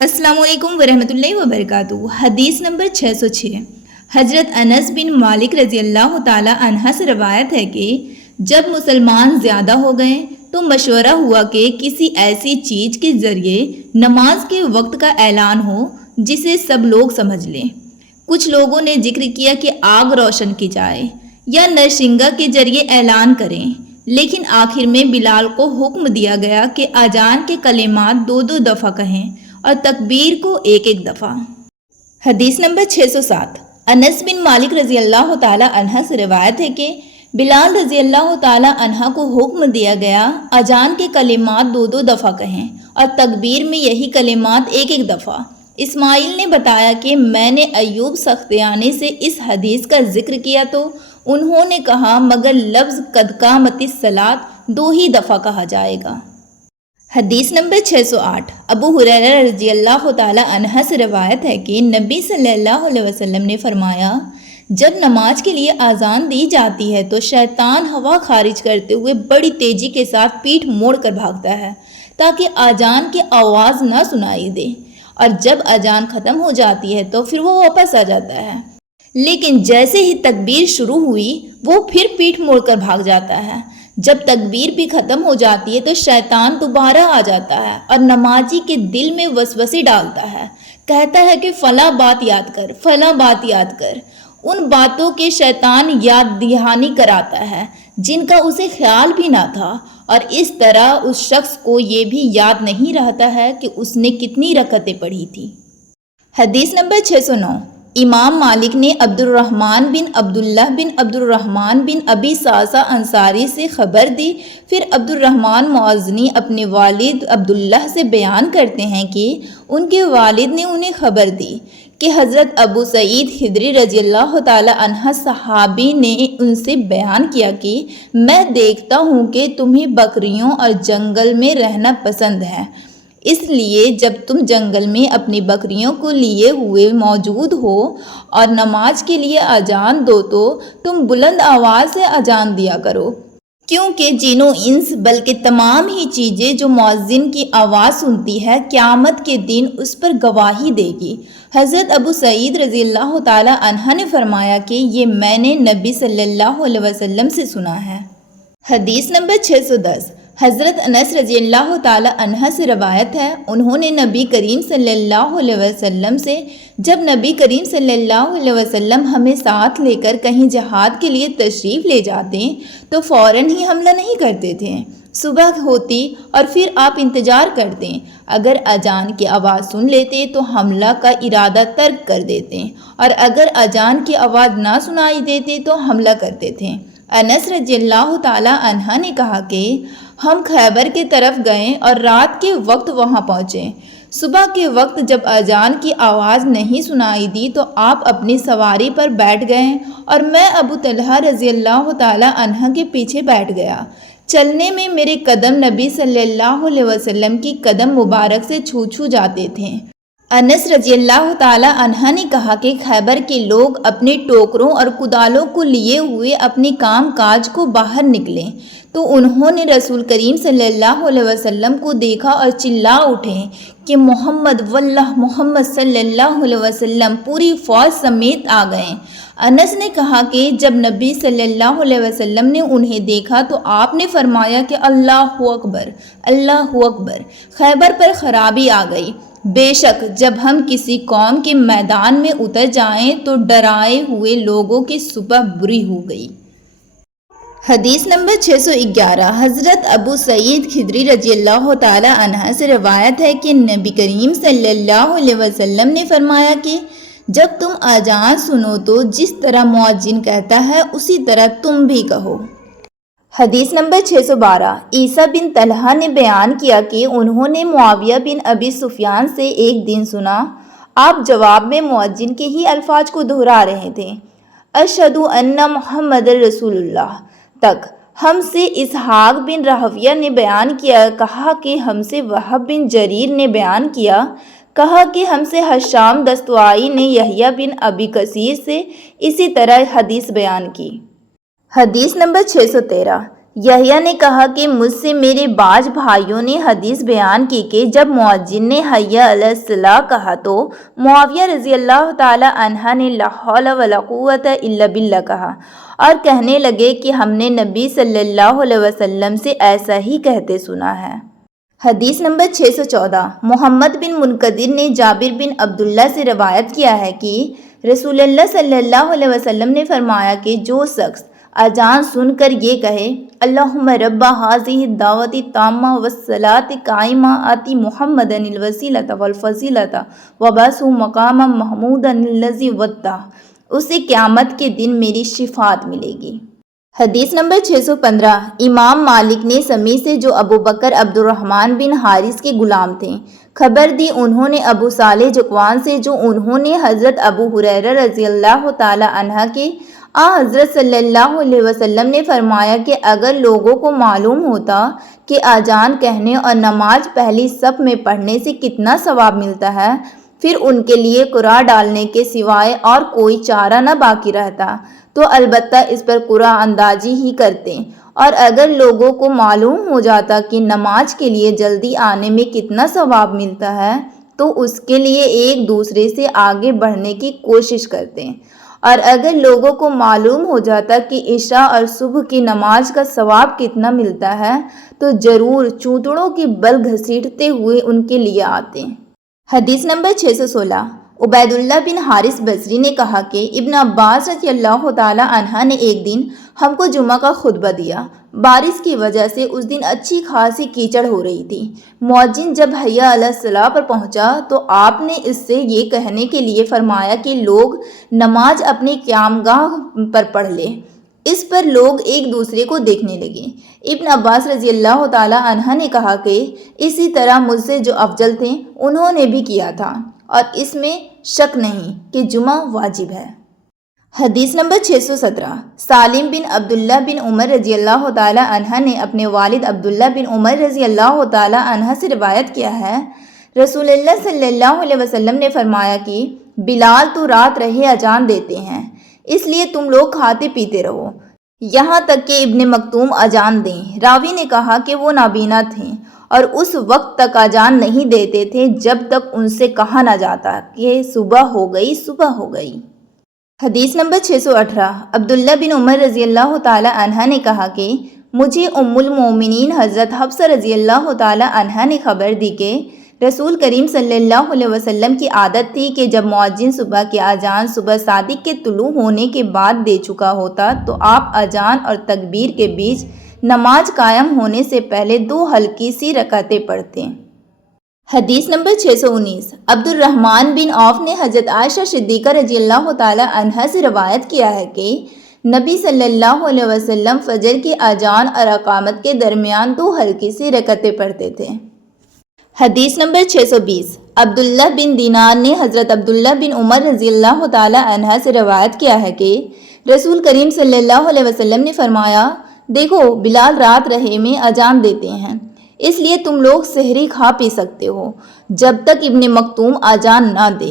अस्सलाम वालेकुम वरहमतुल्लाहि वबरकातुहू। हदीस नंबर 606। हज़रत अनस बिन मालिक रज़ी अल्लाह ताला अन्हा से रवायत है कि जब मुसलमान ज़्यादा हो गए तो मशवरा हुआ कि किसी ऐसी चीज़ के ज़रिए नमाज के वक्त का ऐलान हो जिसे सब लोग समझ लें। कुछ लोगों ने जिक्र किया कि आग रोशन की जाए या नरसिंगा के जरिए ऐलान करें, लेकिन आखिर में बिलाल को हुक्म दिया गया कि अजान के कलिमात दो दो दफ़ा कहें और तकबीर को एक एक दफ़ा। हदीस नंबर 607। अनस बिन मालिक रज़ी अल्लाह ताला अन्हा से रिवायत है कि बिलाल रज़ी अल्लाह ताला अन्हा को हुक्म दिया गया अजान के कलिमात दो दो दफ़ा कहें और तकबीर में यही कलिमात एक एक दफ़ा। इस्माइल ने बताया कि मैंने अयूब सख्तियानी से इस हदीस का जिक्र किया तो उन्होंने कहा मगर लफ्ज़ कद कामतिस सलात दो ही दफ़ा कहा जाएगा। हदीस नंबर 608। अबू हुरैरा रज़ी अल्लाह ताला अन्हा से रवायत है कि नबी सल्लल्लाहु अलैहि वसल्लम ने फरमाया जब नमाज के लिए आज़ान दी जाती है तो शैतान हवा खारिज करते हुए बड़ी तेज़ी के साथ पीठ मोड़ कर भागता है ताकि आज़ान की आवाज़ ना सुनाई दे, और जब अजान ख़त्म हो जाती है तो फिर वो वापस आ जाता है, लेकिन जैसे ही तकबीर शुरू हुई वो फिर पीठ मोड़कर भाग जाता है। जब तकबीर भी ख़त्म हो जाती है तो शैतान दोबारा आ जाता है और नमाजी के दिल में वसवसे डालता है, कहता है कि फ़ला बात याद कर, फ़ला बात याद कर। उन बातों के शैतान याद दहानी कराता है जिनका उसे ख्याल भी ना था, और इस तरह उस शख्स को ये भी याद नहीं रहता है कि उसने कितनी रकअतें पढ़ी थी। हदीस नंबर 609। इमाम मालिक ने अब्दुर्रहमान बिन अब्दुल्लाह बिन अब्दुर्रहमान बिन अबी सासा अंसारी से खबर दी। फिर अब्दुर्रहमान मुअज़्ज़नी अपने वालिद अब्दुल्लाह से बयान करते हैं कि उनके वालिद ने उन्हें खबर दी कि हज़रत अबू सईद खिदरी रज़ी अल्लाह ताला अन्हा सहाबी ने उनसे बयान किया कि मैं देखता हूँ कि तुम्हें बकरियों और जंगल में रहना पसंद है, इसलिए जब तुम जंगल में अपनी बकरियों को लिए हुए मौजूद हो और नमाज के लिए अजान दो तो तुम बुलंद आवाज़ से अजान दिया करो, क्योंकि जिनो इंस बल्कि तमाम ही चीज़ें जो मुअज्जिन की आवाज़ सुनती है क़यामत के दिन उस पर गवाही देगी। हज़रत अबू सईद रज़ी अल्लाह ताला अन्हा ने फरमाया कि ये मैंने नबी सल्लल्लाहु अलैहि वसल्लम से सुना है। हदीस नंबर 610। हज़रत अनस रज़ी अल्लाह ताला अन्हा से रवायत है, उन्होंने नबी करीम सल्लल्लाहु अलैहि वसल्लम से जब नबी करीम सल्लल्लाहु अलैहि वसल्लम हमें साथ लेकर कहीं जहाद के लिए तशरीफ़ ले जाते तो फ़ौरन ही हमला नहीं करते थे। सुबह होती और फिर आप इंतज़ार करते, अगर अजान की आवाज़ सुन लेते तो हमला का इरादा तर्क कर देते, और अगर अजान की आवाज़ ना सुनाई देते तो हमला करते थे। अनस रज़ियल्लाहु ताला अन्हा ने कहा कि हम खैबर की तरफ गए और रात के वक्त वहाँ पहुँचे। सुबह के वक्त जब अजान की आवाज़ नहीं सुनाई दी तो आप अपनी सवारी पर बैठ गए और मैं अबू तलहा रज़ियल्लाहु ताला अन्हा के पीछे बैठ गया। चलने में मेरे कदम नबी सल्लल्लाहु अलैहि वसल्लम की कदम मुबारक से छू छू जाते थे। अनस रज़ियल्लाहु ताला अन्हा ने कहा कि खैबर के लोग अपने टोकरों और कुदालों को लिए हुए अपने काम काज को बाहर निकले तो उन्होंने रसूल करीम सल्लल्लाहु अलैहि वसल्लम को देखा और चिल्ला उठे कि मोहम्मद वल्लाह मोहम्मद सल्लल्लाहु अलैहि वसल्लम पूरी फ़ौज समेत आ गए। अनस ने कहा कि जब नबी सल्लल्लाहु अलैहि वसल्लम ने उन्हें देखा तो आपने फरमाया कि अल्लाहु अकबर, अल्लाहु अकबर, खैबर पर खराबी आ गई। बेशक जब हम किसी कौम के मैदान में उतर जाएं तो डराए हुए लोगों की सुबह बुरी हो गई। हदीस नंबर 611। हज़रत अबू सईद खिदरी रज़ियल्लाहु ताला अन्हा से रवायत है कि नबी करीम सल्लल्लाहु अलैहि वसल्लम ने फरमाया कि जब तुम अजान सुनो तो जिस तरह मुअज्जिन कहता है उसी तरह तुम भी कहो। हदीस नंबर 612। ईसा बिन तलहा ने बयान किया कि उन्होंने मुआविया बिन अबी सुफियान से एक दिन सुना, आप जवाब में मुअज्जिन के ही अल्फाज को दोहरा रहे थे, अशहदु अन्ना मुहम्मदर रसूलुल्लाह तक। हमसे इसहाक बिन राहविया ने बयान किया, कहा कि हमसे वहब बिन जरीर ने बयान किया, कहा कि हमसे हशाम दस्तवाई ने यहया बिन अबी कसीर से इसी तरह हदीस बयान की। हदीस नंबर 613। یحییٰ نے کہا کہ مجھ سے میرے باز بھائیوں نے حدیث بیان کی کہ جب مؤذن نے حی علی الصلاۃ کہا تو معاویہ رضی اللہ تعالی عنہ نے لا حول ولا قوت الا باللہ کہا اور کہنے لگے کہ ہم نے نبی صلی اللہ علیہ وسلم سے ایسا ہی کہتے سنا ہے۔ حدیث نمبر 614۔ محمد بن منقدر نے جابر بن عبداللہ سے روایت کیا ہے کہ رسول اللہ صلی اللہ علیہ وسلم نے فرمایا کہ جو شخص اذان سن کر یہ کہے اللہم رب ھذہ الدعوۃ التامہ والصلاۃ القائمہ آتی محمدا الوسیلۃ والفضیلۃ وابعثہ مقاما محمودا الذی وعدتہ، اسے قیامت کے دن میری شفاعت ملے گی۔ حدیث نمبر 615۔ امام مالک نے سمیع سے جو ابو بکر عبد الرحمن بن حارث کے غلام تھے خبر دی، انہوں نے ابو صالح ذکوان سے جو انہوں نے حضرت ابو ہریرہ رضی اللہ تعالی عنہ کے حضرت صلی اللہ علیہ وسلم نے فرمایا کہ اگر لوگوں کو معلوم ہوتا کہ اذان کہنے اور نماز پہلی صف میں پڑھنے سے کتنا ثواب ملتا ہے، پھر ان کے لیے قرعہ ڈالنے کے سوائے اور کوئی چارہ نہ باقی رہتا تو البتہ اس پر قرعہ اندازی ہی کرتے، اور اگر لوگوں کو معلوم ہو جاتا کہ نماز کے لیے جلدی آنے میں کتنا ثواب ملتا ہے تو اس کے لیے ایک دوسرے سے آگے بڑھنے کی کوشش کرتے، اور اگر لوگوں کو معلوم ہو جاتا کہ عشاء اور صبح کی نماز کا ثواب کتنا ملتا ہے تو ضرور چونتڑوں کی بل گھسیٹتے ہوئے ان کے لیے آتے۔ حدیث نمبر 616۔ عبید اللہ بن حارث بصری نے کہا کہ ابن عباس رضی اللہ تعالی عنہ نے ایک دن ہم کو جمعہ کا خطبہ دیا۔ بارش کی وجہ سے اس دن اچھی خاصی کیچڑ ہو رہی تھی۔ مؤذن جب حی علی الصلاۃ پر پہنچا تو آپ نے اس سے یہ کہنے کے لیے فرمایا کہ لوگ نماز اپنی قیامگاہ پر پڑھ لیں۔ اس پر لوگ ایک دوسرے کو دیکھنے لگے۔ ابن عباس رضی اللہ تعالی عنہ نے کہا کہ اسی طرح مجھ سے جو افضل تھے انہوں نے بھی کیا تھا، اور اس میں شک نہیں کہ جمعہ واجب ہے۔ حدیث نمبر 617۔ سالم بن عبداللہ بن عمر رضی اللہ تعالی عنہ نے اپنے والد عبداللہ بن عمر رضی اللہ تعالی عنہ سے روایت کیا ہے، رسول اللہ صلی اللہ علیہ وسلم نے فرمایا کہ بلال تو رات رہے اذان دیتے ہیں، اس لیے تم لوگ کھاتے پیتے رہو یہاں تک کہ ابن مکتوم اذان دیں۔ راوی نے کہا کہ وہ نابینا تھے اور اس وقت تک اذان نہیں دیتے تھے جب تک ان سے کہا نہ جاتا کہ صبح ہو گئی، صبح ہو گئی۔ حدیث نمبر 618۔ عبداللہ بن عمر رضی اللہ تعالی عنہ نے کہا کہ مجھے ام المومنین حضرت حفصہ رضی اللہ تعالی عنہ نے خبر دی کہ رسول کریم صلی اللہ علیہ وسلم کی عادت تھی کہ جب مؤذن صبح کی اذان صبح صادق کے طلوع ہونے کے بعد دے چکا ہوتا تو آپ اذان اور تکبیر کے بیچ نماز قائم ہونے سے پہلے 2 ہلکی سی رکعتیں پڑھتے۔ حدیث نمبر 619۔ عبد الرحمن بن عوف نے حضرت عائشہ صدیقہ رضی اللہ تعالی عنہا سے روایت کیا ہے کہ نبی صلی اللہ علیہ وسلم فجر کی اذان اور اقامت کے درمیان 2 ہلکی سی رکعتیں پڑھتے تھے۔ حدیث نمبر 620۔ عبداللہ بن دینار نے حضرت عبداللہ بن عمر رضی اللہ تعالی عنہ سے روایت کیا ہے کہ رسول کریم صلی اللہ علیہ وسلم نے فرمایا، دیکھو بلال رات رہے میں اذان دیتے ہیں، اس لیے تم لوگ سحری کھا پی سکتے ہو جب تک ابن مکتوم اذان نہ دے۔